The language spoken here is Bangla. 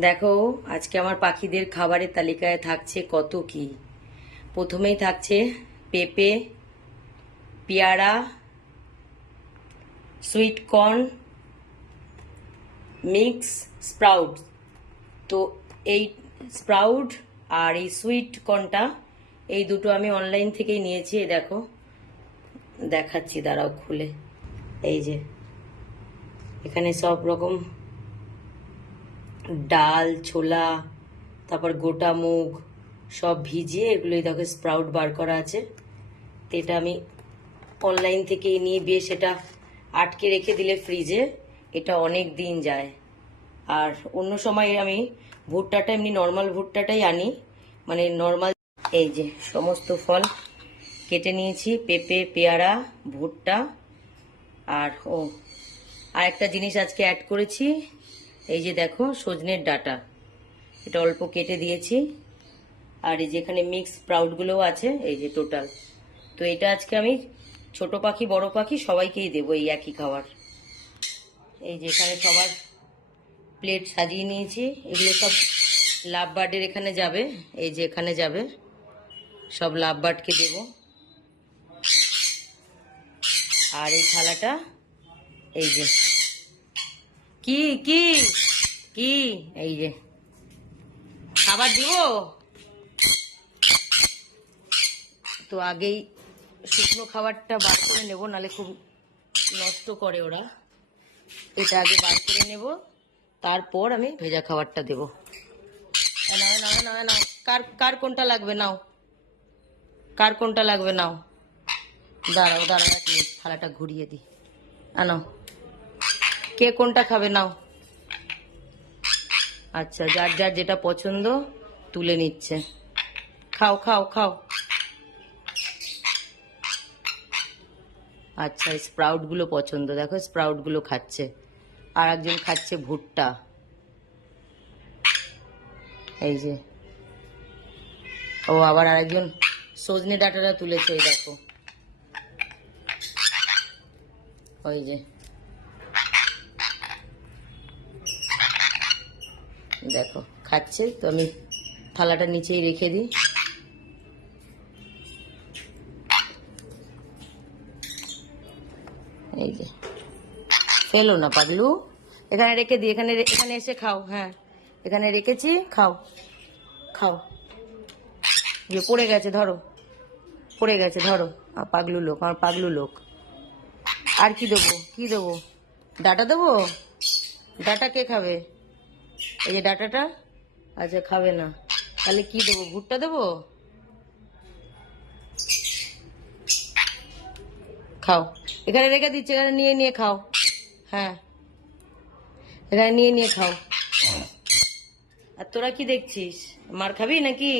দেখো, আজকে আমার পাখিদের খাবারের তালিকায় থাকছে কত কি। প্রথমেই থাকছে পেঁপে, পেয়ারা, সুইট কর্ন, মিক্স স্প্রাউট। তো এই স্প্রাউট আর এই সুইট কর্নটা, এই দুটো আমি অনলাইন থেকেই নিয়েছি। এই দেখো, দেখাচ্ছি, দাঁড়াও খুলে। এই যে এখানে সব রকম ডাল, ছোলা, তারপর গোটা মুগ সব ভিজিয়ে এগুলোই দেখো স্প্রাউট বার করা আছে। তো এটা আমি অনলাইন থেকে নিয়ে বেশ এটা আটকে রেখে দিলে ফ্রিজে এটা অনেক দিন যায়। আর অন্য সময় আমি ভুট্টাটা এমনি নর্মাল ভুট্টাটাই আনি, মানে নর্মাল। এই যে সমস্ত ফল কেটে নিয়েছি, পেঁপে, পেয়ারা, ভুট্টা। আর আর একটা জিনিস আজকে অ্যাড করেছি, এই যে দেখো সজনের ডাঁটা, এটা অল্প কেটে দিয়েছি। আর এই যে এখানে মিক্স স্প্রাউটগুলোও আছে, এই যে টোটাল। তো এটা আজকে আমি ছোট পাখি বড় পাখি সবাইকেই দেবো এই একই খাবার। এই যে এখানে সবার প্লেট সাজিয়ে নিয়েছি, এগুলো সব লাভ বার্ডের এখানে যাবে। এই যে এখানে যাবে, সব লাভ বার্ডকে দেবো। আর এই থালাটা, এই যে কি কি কি এই যে খাবার দিব। তো আগেই শুকনো খাবারটা বার করে নেব, নালে খুব নষ্ট করে ওরা। এটা আগে বার করে নেব, তারপর আমি ভেজা খাবারটা দেব। নাও নাও নাও নাও, কার কার কোনটা লাগবে নাও, কার কোনটা লাগবে নাও। দাঁড়াও দাঁড়াও, এক মিনিট থালাটা ঘুরিয়ে দিই। আনো, কে কোনটা খাবে নাও। আচ্ছা, যার যার যেটা পছন্দ তুলে নিচ্ছে। খাও খাও খাও। আচ্ছা, স্প্রাউট গুলো পছন্দ, দেখো স্প্রাউট গুলো খাচ্ছে। আর একজন খাচ্ছে ভুট্টা, এই যে। আবার আরেকজন সজনে ডাঁটাটা তুলেছে, এই দেখো, ওই যে দেখো খাচ্ছে। তো আমি থালাটা নিচেই রেখে দিই। এই যে ফেলো না পাগলু, এখানে রেখে দিই, এখানে এখানে এসে খাও। হ্যাঁ, এখানে রেখেছি, খাও খাও। যে পড়ে গেছে, ধরো, পড়ে গেছে, ধরো। পাগলু লোক, আমার পাগলু লোক। আর কি দেবো, কি দেবো? ডাটা দেবো? ডাটা কে খাবে? এই যে ডাটাটা, আচ্ছা খাবে না, তাহলে কি দেবো? ভুট্টা দেবো? খাও, এখানে রেখে দিচ্ছি, এখানে নিয়ে নিয়ে খাও। হ্যাঁ, এখানে নিয়ে নিয়ে খাও। আর তোরা কি দেখছিস, মার খাবি নাকি?